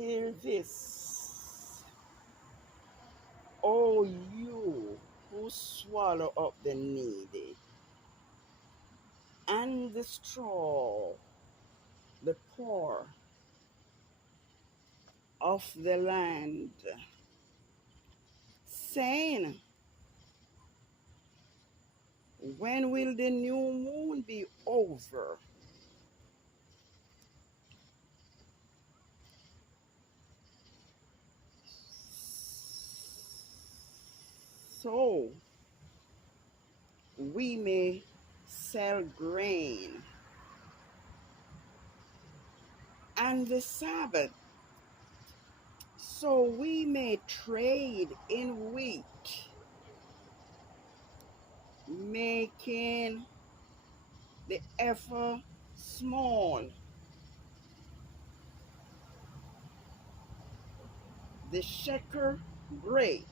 Hear this, O you who swallow up the needy and destroy the poor of the land, saying, when will the new moon be over? So we may sell grain and the Sabbath, so we may trade in wheat, making the ever small, the shekel great,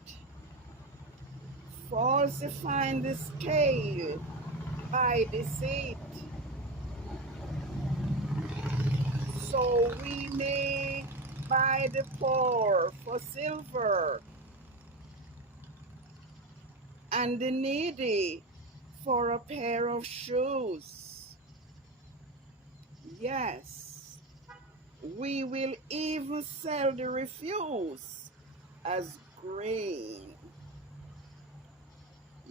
falsifying the scale by deceit, so we may buy the poor for silver and the needy for a pair of shoes. Yes, we will even sell the refuse as grain.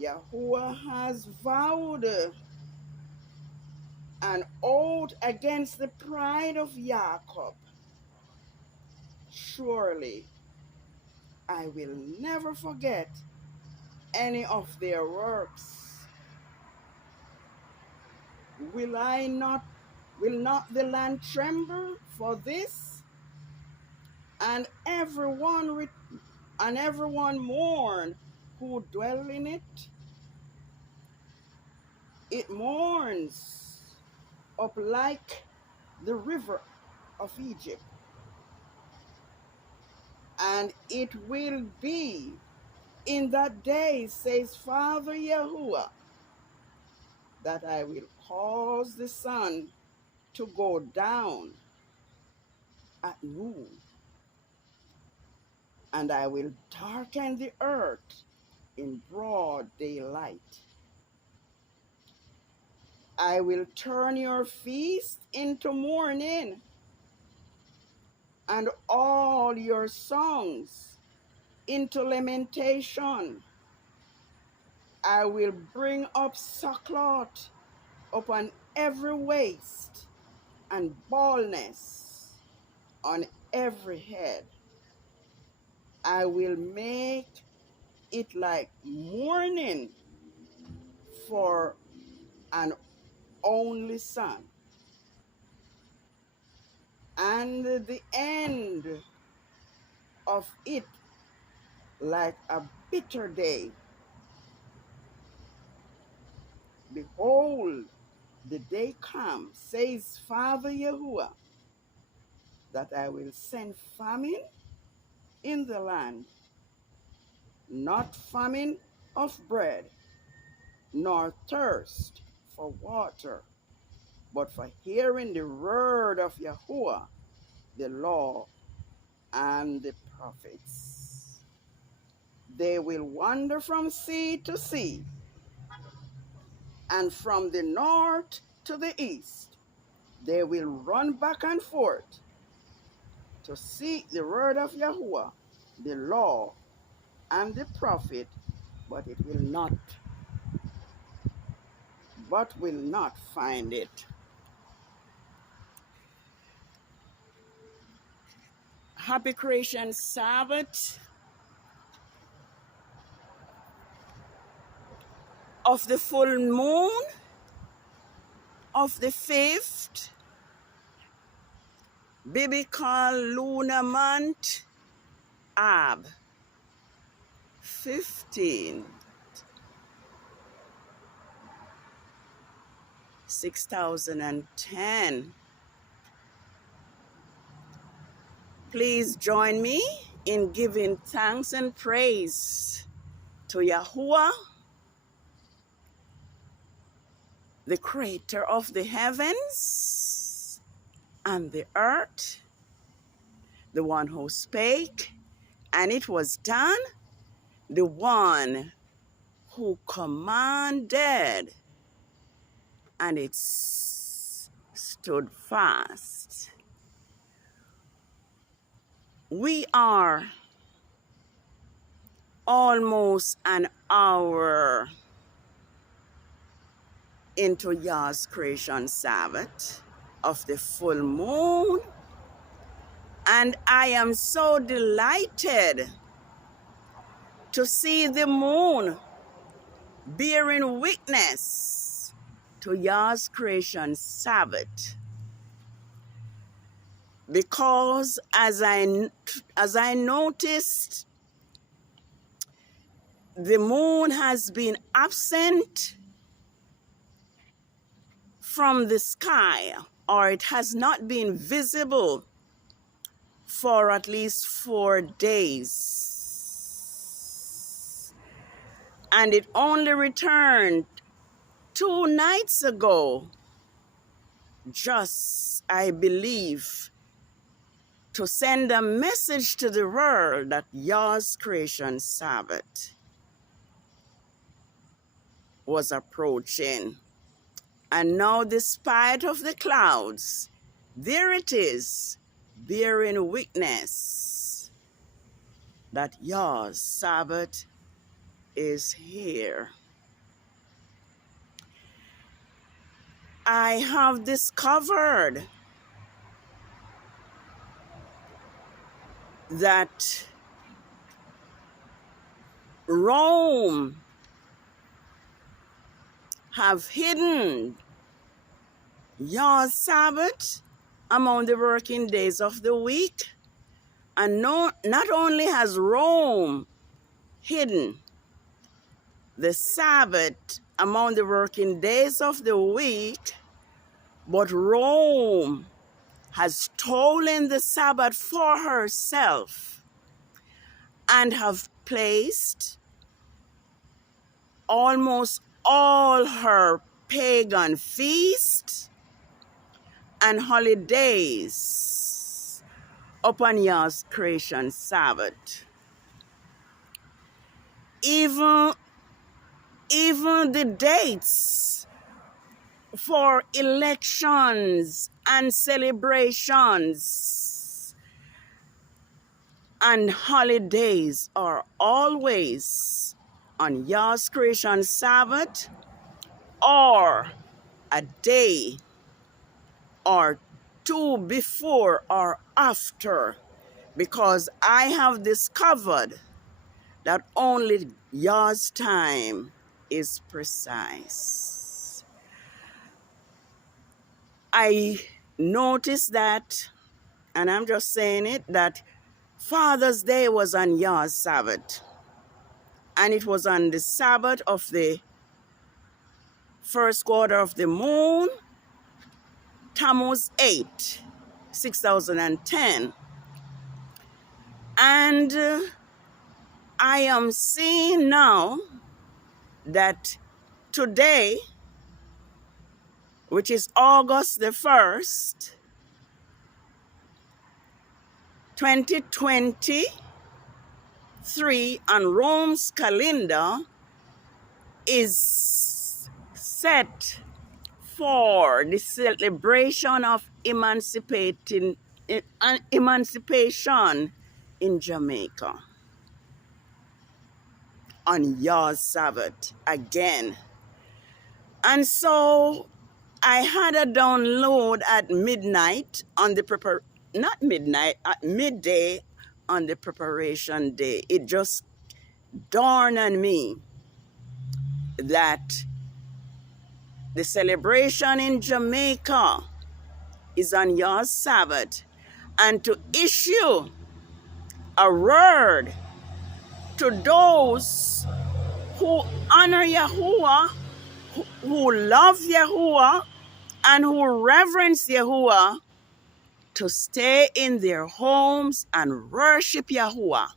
Yahuwah has vowed an oath against the pride of Jacob. Surely I will never forget any of their works. Will not the land tremble for this? And everyone mourn who dwell in it? It mourns up like the river of Egypt. And it will be in that day, says Father Yahuwah, that I will cause the sun to go down at noon, and I will darken the earth in broad daylight. I will turn your feast into mourning, and all your songs into lamentation. I will bring up sackcloth upon every waist, and baldness on every head. I will make it like mourning for an only son, and the end of it like a bitter day. Behold, the day comes, says Father Yahuwah, that I will send famine in the land, not famine of bread, nor thirst for water, but for hearing the word of Yahuwah, the law and the prophets. They will wander from sea to sea, and from the north to the east. They will run back and forth to seek the word of Yahuwah, the law and the prophet, but will not find it. Happy Creation Sabbath of the full moon of the 5th biblical lunar month, Ab 15, 6010. Please join me in giving thanks and praise to Yahuwah, the creator of the heavens and the earth, the one who spake, and it was done, the one who commanded, and it stood fast. We are almost an hour into Yah's creation Sabbath of the full moon, and I am so delighted to see the moon bearing witness to Yah's creation Sabbath, because as I noticed, the moon has been absent from the sky, or it has not been visible for at least 4 days. And it only returned 2 nights ago, just, I believe, to send a message to the world that Yah's creation Sabbath was approaching. And now, despite of the clouds, there it is, bearing witness that Yah's Sabbath is here. I have discovered that Rome have hidden Yah's Sabbath among the working days of the week. And not only has Rome hidden the Sabbath among the working days of the week, but Rome has stolen the Sabbath for herself and have placed almost all her pagan feasts and holidays upon Yah's creation Sabbath. Even the dates for elections and celebrations and holidays are always on Yah's creation Sabbath, or a day or 2 before or after, because I have discovered that only Yah's time is precise. I noticed that, and I'm just saying it, that Father's Day was on Yah's Sabbath, and it was on the Sabbath of the first quarter of the moon, Tammuz 8, 6010. And I am seeing now that today, which is August the 1st, 2023, on Rome's calendar is set for the celebration of emancipation in Jamaica on Yah's Sabbath again. And so I had a download at midnight on the at midday on the preparation day. It just dawned on me that the celebration in Jamaica is on Yah's Sabbath, and to issue a word to those who honor Yahuwah, who love Yahuwah, and who reverence Yahuwah, to stay in their homes and worship Yahuwah,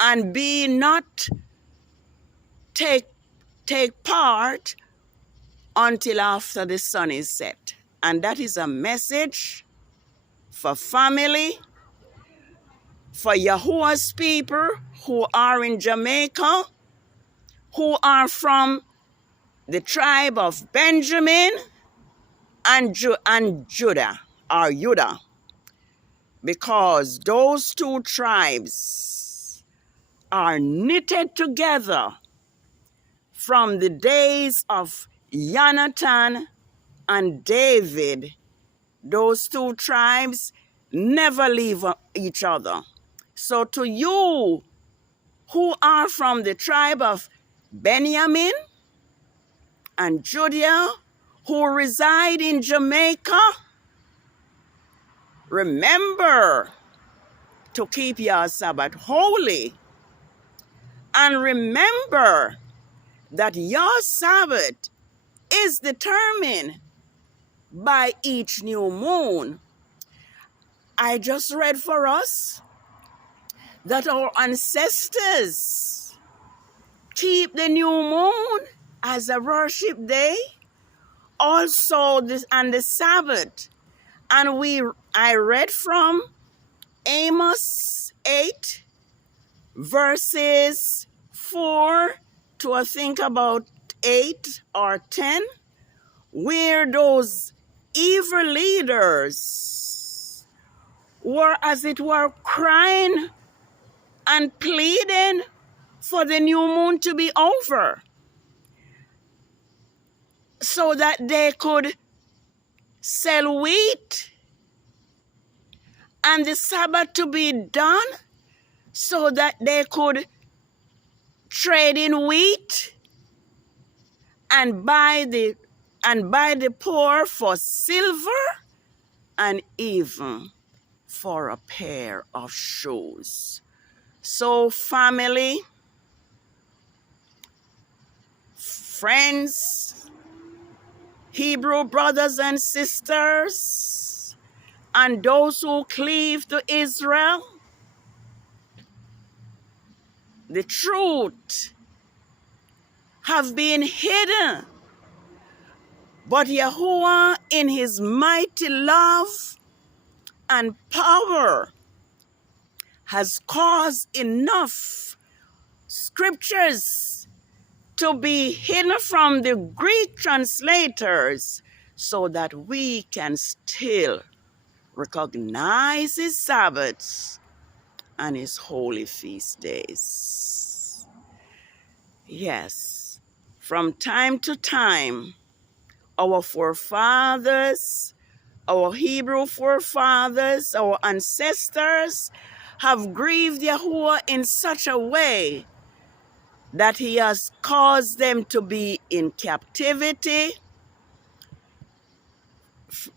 and be not take part until after the sun is set. And that is a message for family, for Yahuwah's people who are in Jamaica, who are from the tribe of Benjamin and Judah, because those two tribes are knitted together from the days of Jonathan and David. Those two tribes never leave each other. So to you who are from the tribe of Benjamin and Judah, who reside in Jamaica, remember to keep your Sabbath holy. And remember that your Sabbath is determined by each new moon. I just read for us that our ancestors keep the new moon as a worship day, also and the Sabbath. And I read from Amos 8, verses 4 to I think about 8 or 10, where those evil leaders were, as it were, crying and pleading for the new moon to be over so that they could sell wheat and the Sabbath to be done so that they could trade in wheat and buy the poor for silver and even for a pair of shoes. So family, friends, Hebrew brothers and sisters, and those who cleave to Israel, the truth have been hidden, but Yahuwah in his mighty love and power has caused enough scriptures to be hidden from the Greek translators so that we can still recognize his Sabbaths and his holy feast days. Yes, from time to time, our forefathers, our Hebrew forefathers, our ancestors have grieved Yahuwah in such a way that he has caused them to be in captivity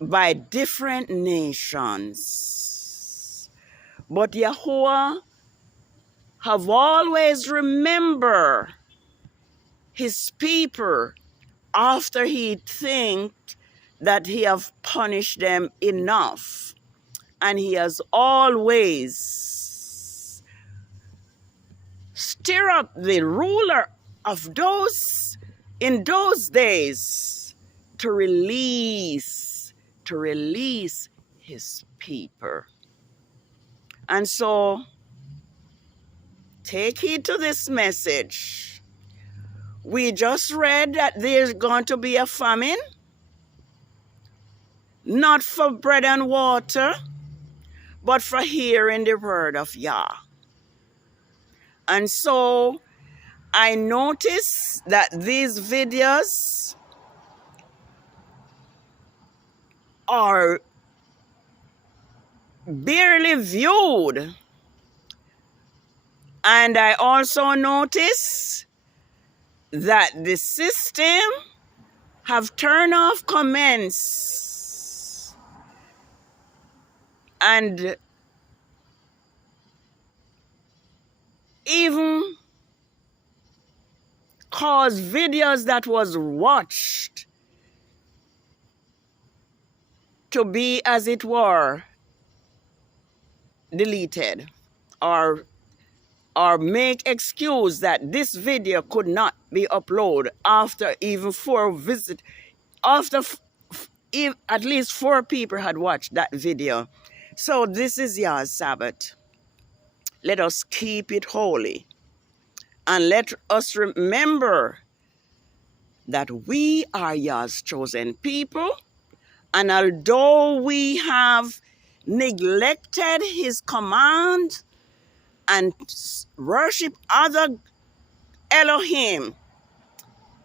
by different nations. But Yahuwah have always remembered his people after he think that he have punished them enough. And he has always stir up the ruler of those in those days to release his people. And so take heed to this message. We just read that there's going to be a famine, not for bread and water, but for hearing the word of Yah. And so I noticed that these videos are barely viewed. And I also noticed that the system have turned off comments and even cause videos that was watched to be, as it were, deleted or make excuse that this video could not be uploaded after even at least 4 people had watched that video. So this is YAH'S Sabbath. let us keep it holy. And let us remember that we are Yah's chosen people. And although we have neglected his command and worship other Elohim,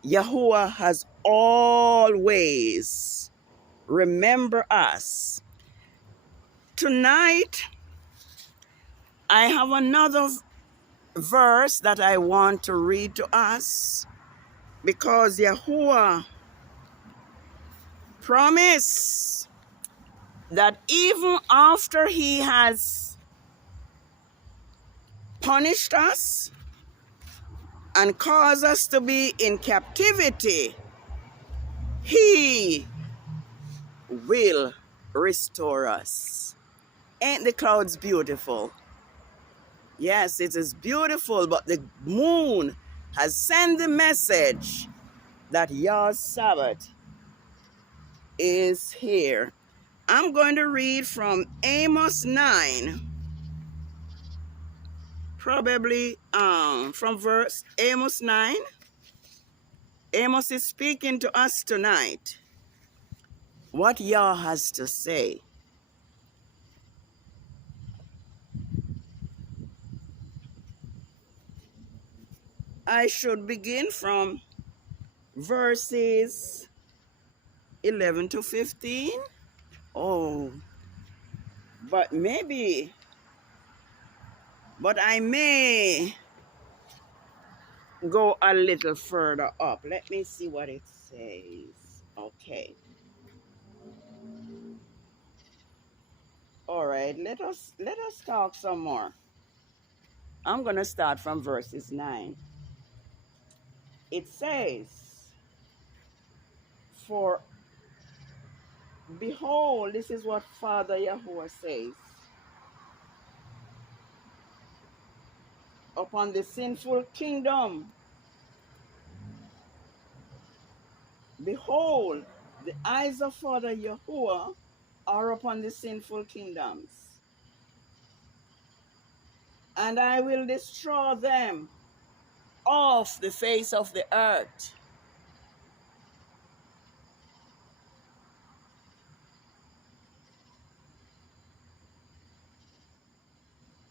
Yahuwah has always remembered us. Tonight, I have another verse that I want to read to us, because Yahuwah promised that even after he has punished us and caused us to be in captivity, he will restore us. Ain't the clouds beautiful? Yes, it is beautiful, but the moon has sent the message that your Sabbath is here. I'm going to read from Amos 9, probably from verse Amos 9. Amos is speaking to us tonight. What Yah has to say. I should begin from verses 11 to 15. Oh, but I may go a little further up. Let me see what it says. Okay. All right, let us talk some more. I'm going to start from verses 9. It says, "For behold," this is what Father Yahuwah says, "upon the sinful kingdom, behold, the eyes of Father Yahuwah are upon the sinful kingdoms, and I will destroy them off the face of the earth.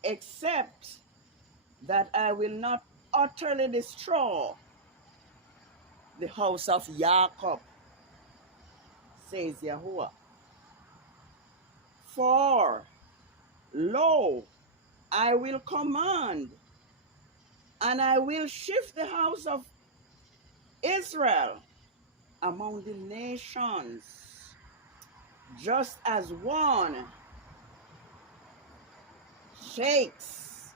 Except that I will not utterly destroy the house of Jacob, says Yahuwah. For, lo, I will command, and I will shift the house of Israel among the nations, just as one shakes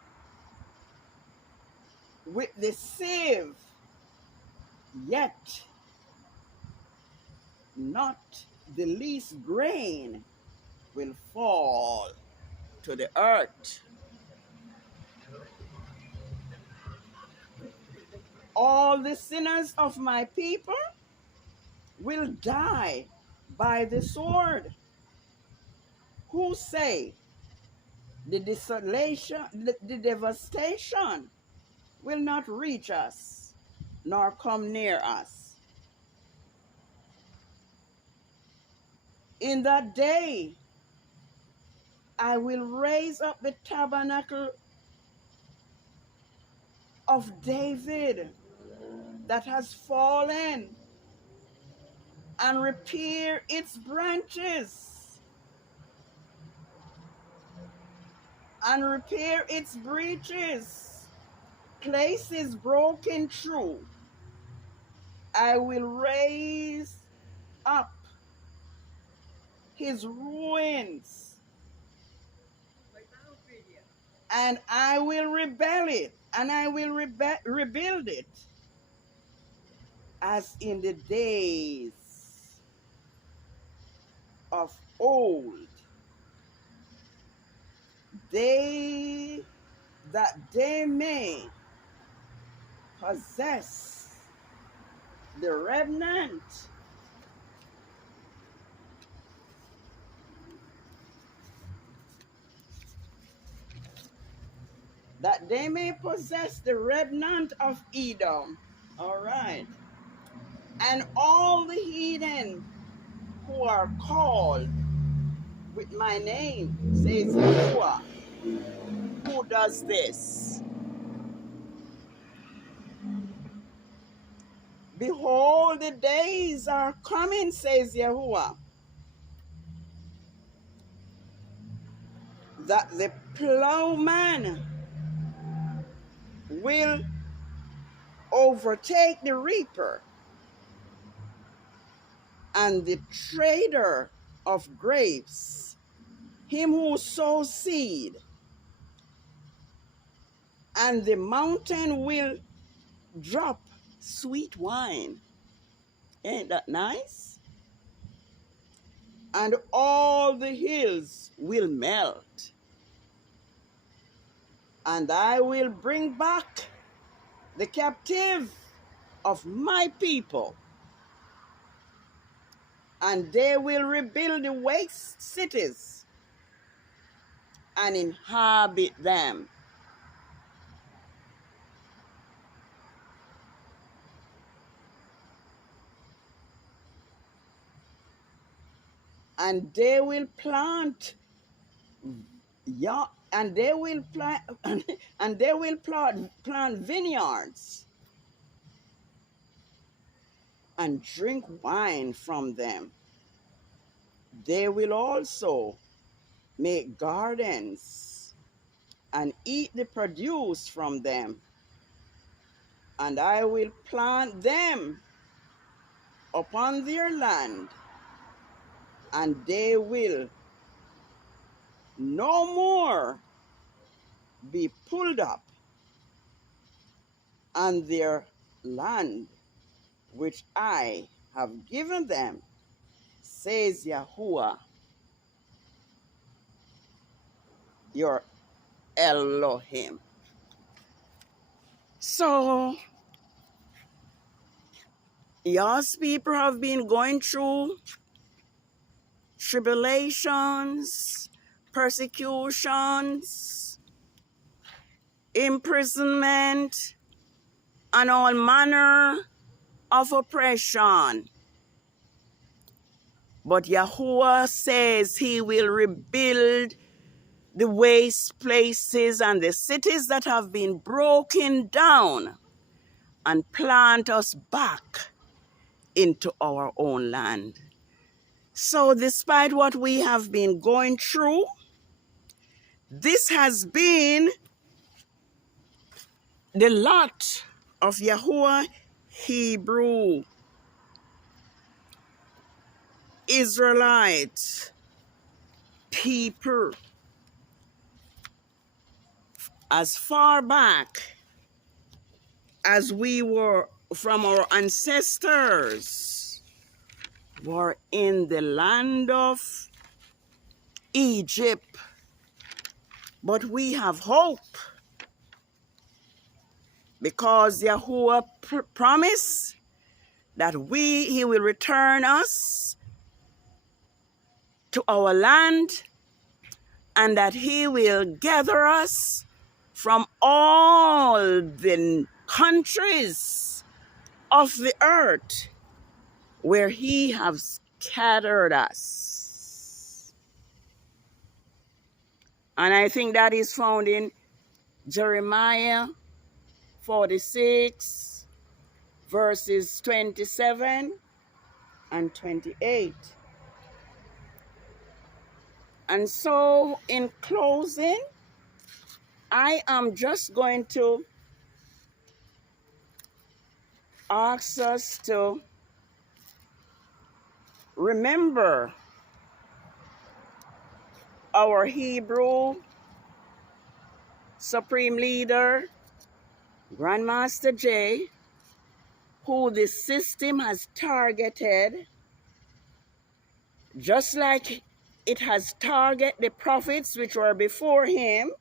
with the sieve, yet not the least grain will fall to the earth. All the sinners of my people will die by the sword, who say the desolation, the devastation will not reach us, nor come near us. In that day, I will raise up the tabernacle of David that has fallen, and repair its branches, and repair its breaches, places broken through. I will raise up his ruins, and I will rebuild it, and I will rebuild it as in the days of old. That they may possess the remnant that they may possess the remnant of Edom. All right. And all the heathen who are called with my name, says Yahuwah. Who does this? Behold, the days are coming, says Yahuwah, that the plowman will overtake the reaper, and the trader of grapes, him who sows seed, and the mountain will drop sweet wine. Ain't that nice? And all the hills will melt. And I will bring back the captive of my people, and they will rebuild the waste cities and inhabit them. And they will plant plant vineyards and drink wine from them. They will also make gardens and eat the produce from them. And I will plant them upon their land, and they will no more be pulled up, and their land which I have given them, says Yahuwah, your Elohim. So, Yah's people have been going through tribulations, persecutions, imprisonment, and all manner of oppression. But Yahuwah says he will rebuild the waste places and the cities that have been broken down and plant us back into our own land. So despite what we have been going through, this has been the lot of Yahuwah Hebrew Israelite people as far back as we were from our ancestors were in the land of Egypt. But we have hope because Yahuwah promised that he will return us to our land, and that he will gather us from all the countries of the earth where he has scattered us. And I think that is found in Jeremiah 46, verses 27 and 28. And so, in closing, I am just going to ask us to remember our Hebrew Supreme Leader, Grandmaster J, who the system has targeted, just like it has targeted the prophets which were before him,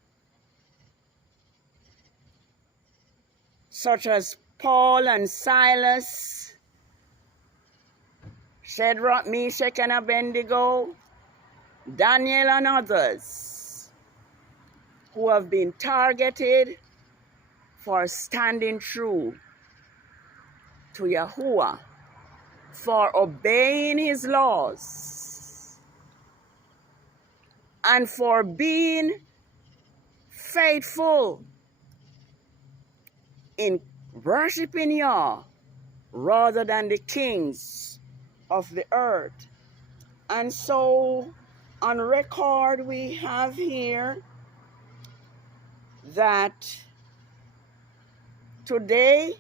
such as Paul and Silas, Shadrach, Meshach, and Abednego, Daniel, and others. who have been targeted for standing true to Yahuwah, for obeying his laws, and for being faithful in worshiping Yah rather than the kings of the earth. And so on record we have here that today,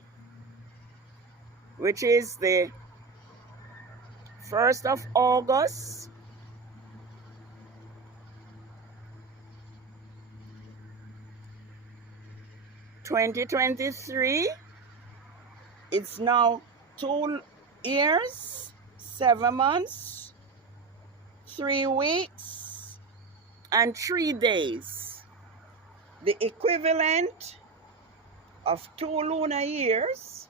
which is the 1st of August, 2023, it's now 2 years, 7 months, 3 weeks, and 3 days. The equivalent of 2 lunar years